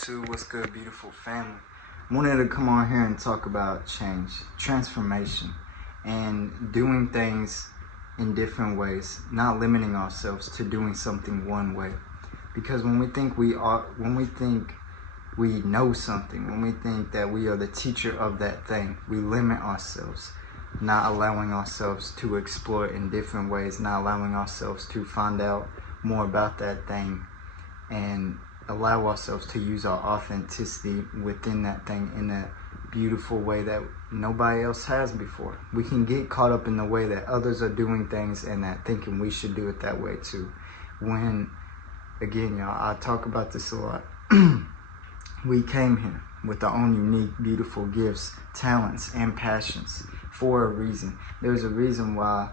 YouTube? What's good, beautiful family? Wanted to come on here and talk about change, transformation, and doing things in different ways, not limiting ourselves to doing something one way. Because when we think we know something, when we think that we are the teacher of that thing, we limit ourselves, not allowing ourselves to explore in different ways, not allowing ourselves to find out more about that thing and allow ourselves to use our authenticity within that thing in a beautiful way that nobody else has before. We can get caught up in the way that others are doing things and that thinking we should do it that way too. When, again, y'all, I talk about this a lot. We came here with our own unique, beautiful gifts, talents, and passions for a reason. There's a reason why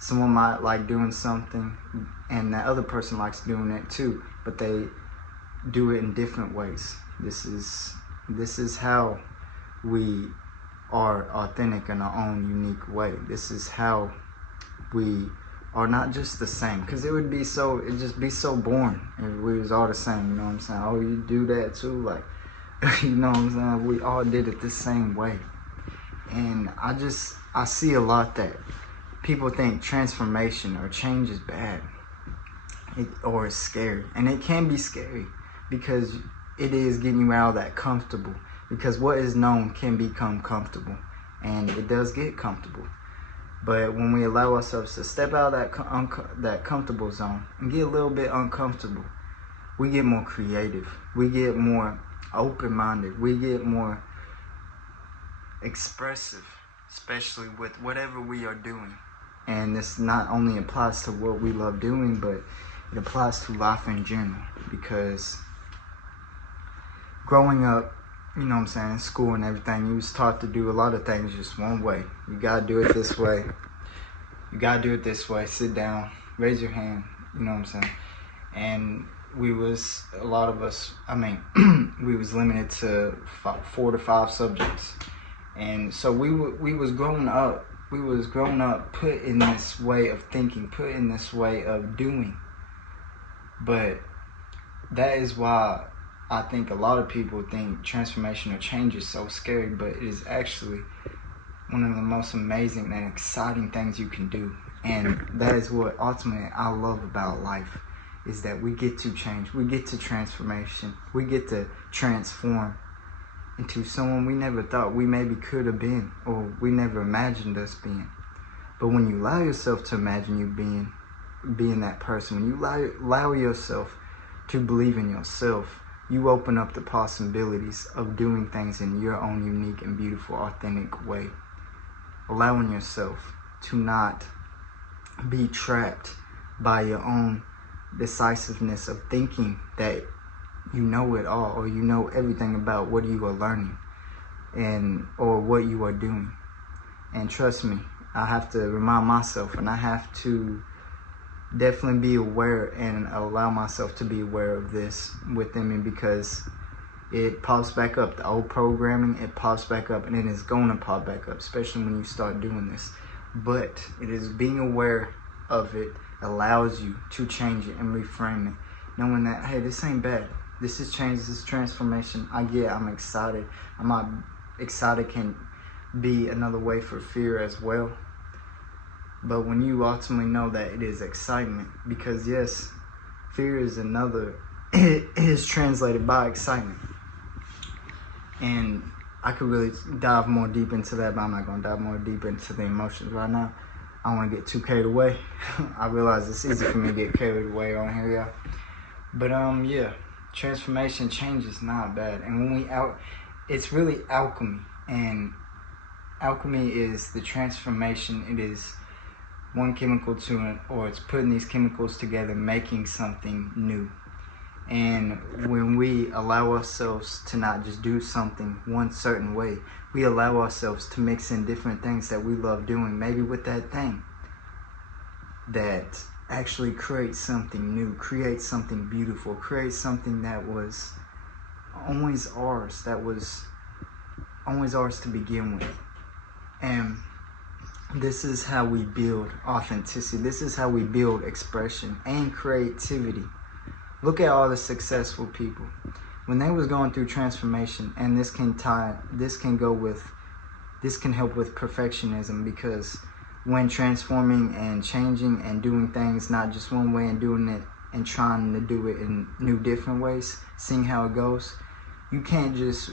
someone might like doing something and that other person likes doing it too, but they do it in different ways. This is how we are authentic in our own unique way. This is how we are not just the same, because it'd just be so boring if we was all the same. You know what I'm saying? Oh, you do that too, like, you know what I'm saying? We all did it the same way. And I see a lot that people think transformation or change is bad or it's scary. And it can be scary because it is getting you out of that comfortable. Because what is known can become comfortable, and it does get comfortable. But when we allow ourselves to step out of that comfortable zone and get a little bit uncomfortable, we get more creative. We get more open-minded. We get more expressive, especially with whatever we are doing. And this not only applies to what we love doing, but it applies to life in general. Because growing up, you know what I'm saying, in school and everything, you was taught to do a lot of things just one way. You gotta do it this way. You gotta do it this way. Sit down, raise your hand, you know what I'm saying. And we was limited to 4 to 5 subjects. And so we was growing up put in this way of thinking, put in this way of doing. But that is why I think a lot of people think transformation or change is so scary, but it is actually one of the most amazing and exciting things you can do. And that is what ultimately I love about life, is that we get to change, we get to transformation, we get to transform into someone we never thought we maybe could have been, or we never imagined us being. But when you allow yourself to imagine you being that person, when you allow yourself to believe in yourself, you open up the possibilities of doing things in your own unique and beautiful, authentic way. Allowing yourself to not be trapped by your own decisiveness of thinking that you know it all, or you know everything about what you are learning or what you are doing. And trust me, I have to remind myself, and I have to definitely be aware and allow myself to be aware of this within me, because it pops back up. The old programming, it pops back up, and it is going to pop back up, especially when you start doing this. But it is being aware of it allows you to change it and reframe it, knowing that, hey, this ain't bad. This is change, this is transformation. I'm excited. Excited can be another way for fear as well. But when you ultimately know that it is excitement, because yes, fear is it is translated by excitement. And I could really dive more deep into that, but I'm not going to dive more deep into the emotions right now. I don't want to get too carried away. I realize it's easy for me to get carried away on here, y'all. But yeah, transformation, change is not bad. And when it's really alchemy. And alchemy is the transformation. It is one chemical to it, or it's putting these chemicals together, making something new. And when we allow ourselves to not just do something one certain way, we allow ourselves to mix in different things that we love doing, maybe with that thing that actually creates something new, creates something beautiful, creates something that was always ours, to begin with. And this is how we build authenticity. This is how we build expression and creativity. Look at all the successful people. when they was going through transformation, and this can help with perfectionism, because when transforming and changing and doing things not just one way and doing it and trying to do it in new different ways, seeing how it goes, you can't just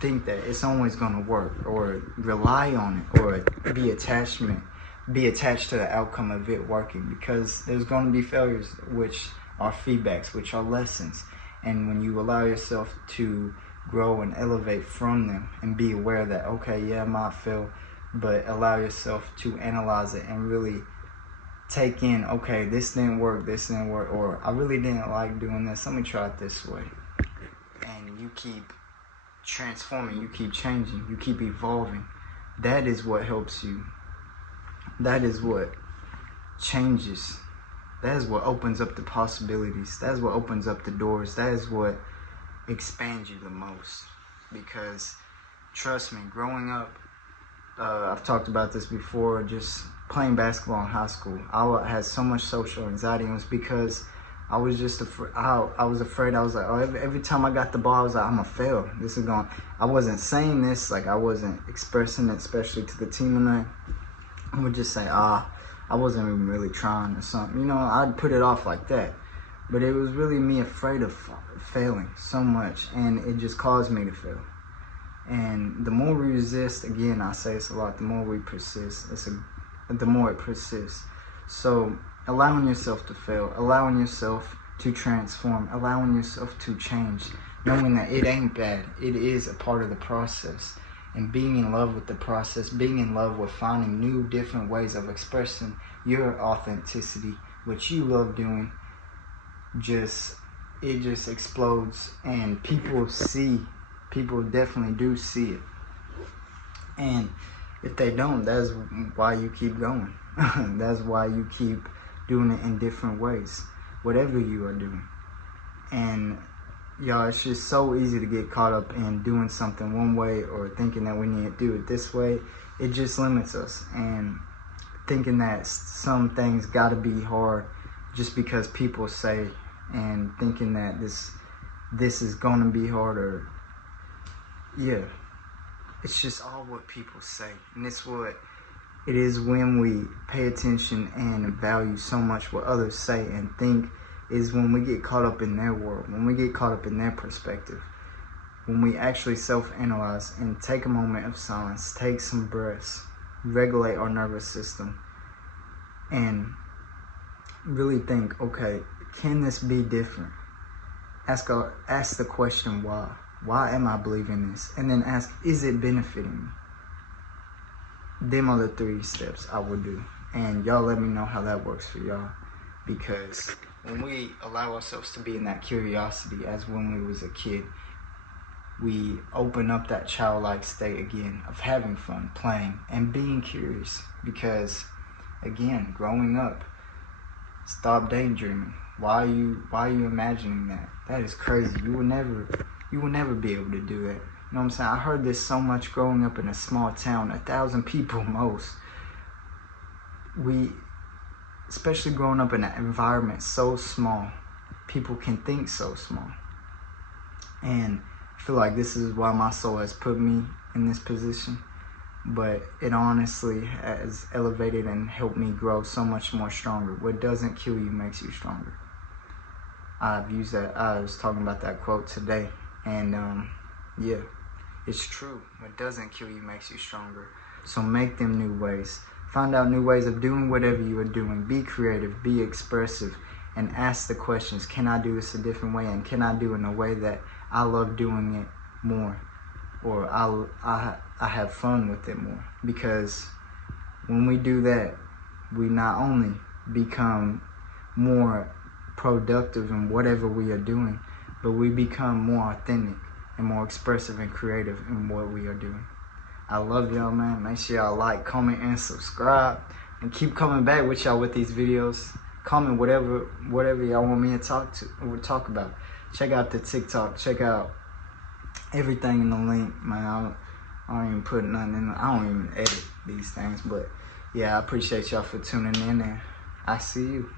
think that it's always going to work or rely on it or be attached to the outcome of it working, because there's going to be failures, which are feedbacks, which are lessons. And when you allow yourself to grow and elevate from them and be aware that, okay, yeah, I might fail, but allow yourself to analyze it and really take in, okay, this didn't work, or I really didn't like doing this, let me try it this way. And you keep transforming, you keep changing, you keep evolving. That is what helps you. That is what changes. That is what opens up the possibilities. That is what opens up the doors. That is what expands you the most. Because trust me, growing up, I've talked about this before, just playing basketball in high school, I had so much social anxiety, and it was because I was just afraid. I was afraid. I was like, oh, every time I got the ball, I was like, I'm gonna fail. This is going. I wasn't saying this, like I wasn't expressing it, especially to the team tonight. I would just say, I wasn't even really trying or something. You know, I'd put it off like that. But it was really me afraid of failing so much, and it just caused me to fail. And the more we resist, again, I say this a lot, the more we persist, the more it persists. So allowing yourself to fail, allowing yourself to transform, allowing yourself to change, knowing that it ain't bad, it is a part of the process. And being in love with the process, being in love with finding new, different ways of expressing your authenticity, what you love doing, it just explodes, and people definitely do see it. And if they don't, that's why you keep going. That's why you keep doing it in different ways, whatever you are doing. And y'all, it's just so easy to get caught up in doing something one way or thinking that we need to do it this way. It just limits us, and thinking that some things gotta be hard just because people say, and thinking that this is gonna be harder. Yeah, it's just all what people say, and it's what it is when we pay attention and value so much what others say and think, is when we get caught up in their world, when we get caught up in their perspective, when we actually self-analyze and take a moment of silence, take some breaths, regulate our nervous system, and really think, okay, can this be different? Ask the question, why? Why am I believing this? And then ask, is it benefiting me? Them are the 3 steps I would do. And y'all let me know how that works for y'all. Because when we allow ourselves to be in that curiosity as when we was a kid, we open up that childlike state again of having fun, playing, and being curious. Because, again, growing up, stop daydreaming. Why are you imagining that? That is crazy. You will never be able to do that. You know what I'm saying? I heard this so much growing up in a small town, 1,000 people most. Especially growing up in an environment so small, people can think so small. And I feel like this is why my soul has put me in this position. But it honestly has elevated and helped me grow so much more stronger. What doesn't kill you makes you stronger. I've used that. I was talking about that quote today. And yeah, it's true. What doesn't kill you makes you stronger. So make them new ways. Find out new ways of doing whatever you are doing. Be creative, be expressive, and ask the questions. Can I do this a different way? And can I do it in a way that I love doing it more? Or I have fun with it more? Because when we do that, we not only become more productive in whatever we are doing, but we become more authentic and more expressive and creative in what we are doing. I love y'all, man. Make sure y'all like, comment, and subscribe. And keep coming back with y'all with these videos. Comment whatever y'all want me to talk about. Check out the TikTok. Check out everything in the link, man. I don't even put nothing in. I don't even edit these things. But yeah, I appreciate y'all for tuning in, and I see you.